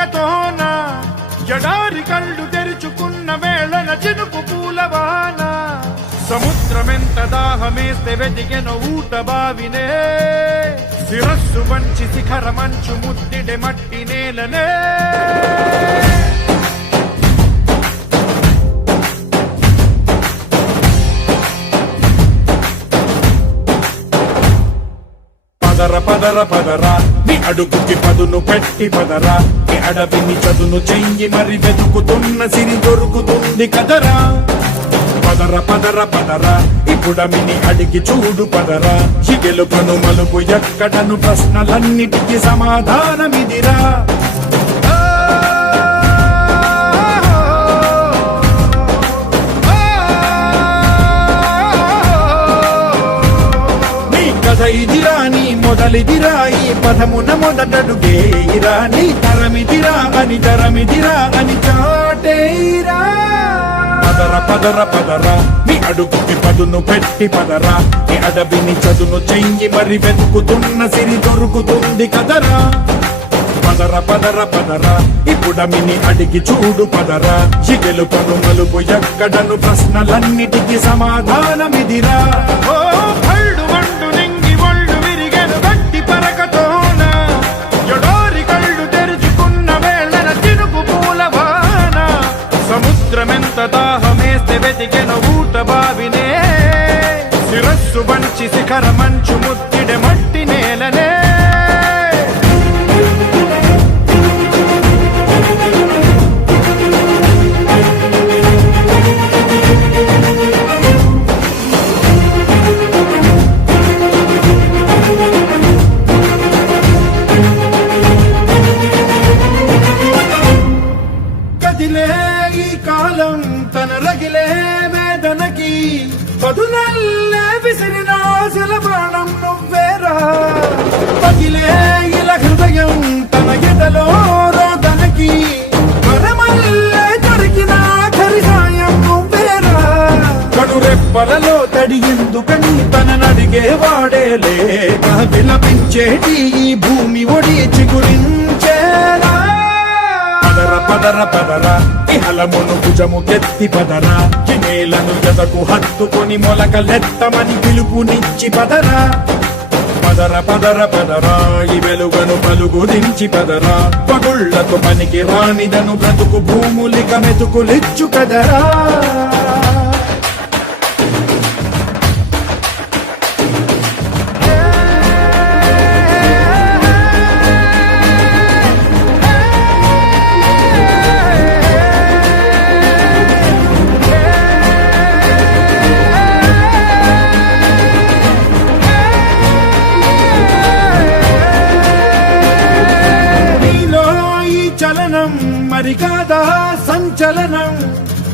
పరగతోన ఎడారి కళ్ళు తెరుచుకున్న వేళన చినుకు పూలవాన సముద్రమెంత దాహమేస్తే వెతికెన ఊట బావినే శిరస్సు వంచి శిఖర మంచు ముద్దిడే మట్టి నేలనే పదర పదర పదరా నీ అడుగుకి పదును పెట్టి పదరా నీ అడవిని చదును చెయ్యి మరి వెతుకుతున్న సిరి దొరుకుతుంది కదరా పదర పదర పదరా ఇప్పుడమిని అడిగి చూడు పదరా ఈ గెలుపను మలుపు ఎక్కడను ప్రశ్నలన్నిటికీ సమాధానమిదిరా ఇదిరా నీ మొదలిదిరా ఈ పదమున మొదటడుగేయిరా నీ తరమిదిరా అని చాటేయిరా పదర పదర పదరా నీ అడుగుకి పదును పెట్టి పదరా నీ అడవిని చదును చెయ్యి మరి వెతుకుతున్న సిరి దొరుకుతుంది కదరా పదర పదర పదరా ఇప్పుడమిని అడిగి చూడు పదరా ఈ గెలుపను మలుపు ఎక్కడను ప్రశ్నలన్నిటికీ సమాధానమిదిరా సముద్రమెంత దాహమేస్తే వెతికెన ఊట బావినే శిరస్సు వంచి శిఖర మంచు ముద్దిడే మట్టి నేలనే కాలం తన రగిలే వేదనకి పదునల్లే విసిరినాశల బాణం నువ్వేరా పగిలే ఇలా హృదయం తన ఎదలో రోదనకి పరమల్లే దొరికిన ఖరిసాయం నువ్వేరా కడురెప్పలలో తడి ఎందుకని తన నడిగే వాడే లేక విలపించేటి ఈ భూమి ఒడి చిగురించేరా పదర పదర పదరా ఇహలమును భుజము కెత్తి పదరా ఈ నేలను ఎదకు హత్తుకొని మొలకలెత్తమని పిలుపునిచ్చి పదరా పదర పదర పదరా ఈ వెలుగను పలుగు దించి పదరా పగుళ్లకు పనికి రానిదను బ్రతుకు భూములిక మెతుకులిచ్చు కదరా మరి కాదా సంచలనం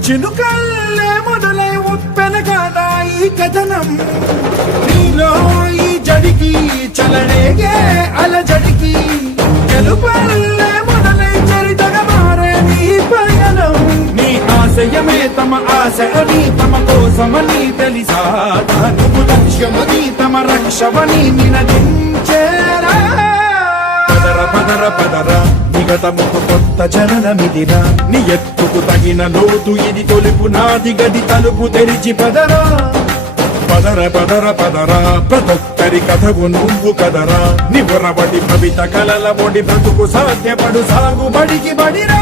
చినుకల్లే మొదలై ఉప్పెన కాదా ఈ కథనం నీలో ఈ జడికి చలనేగే అలజడికి గెలుపల్లే మొదలై చరితగా మారే నీ పయనం నీ ఆశయమే తమ ఆశ అని తమ కోసమని తెలిసా నువ్వు లక్ష్యమని తమ రక్షమని నినదించేరా పదర పదర పదరా నిగతముకు కొత్త జననమిదిరా నీ ఎత్తుకు తగిన లోతు ఇది తొలుపు నాది గది తలుపు తెరిచి పదరా పదర పదర పదరా ప్రతొక్కరి కథవు నువ్వు కదరా నిబురబడి భవిత కలల ఒడి బ్రతుకు సాధ్యపడు సాగుబడికి బడిరా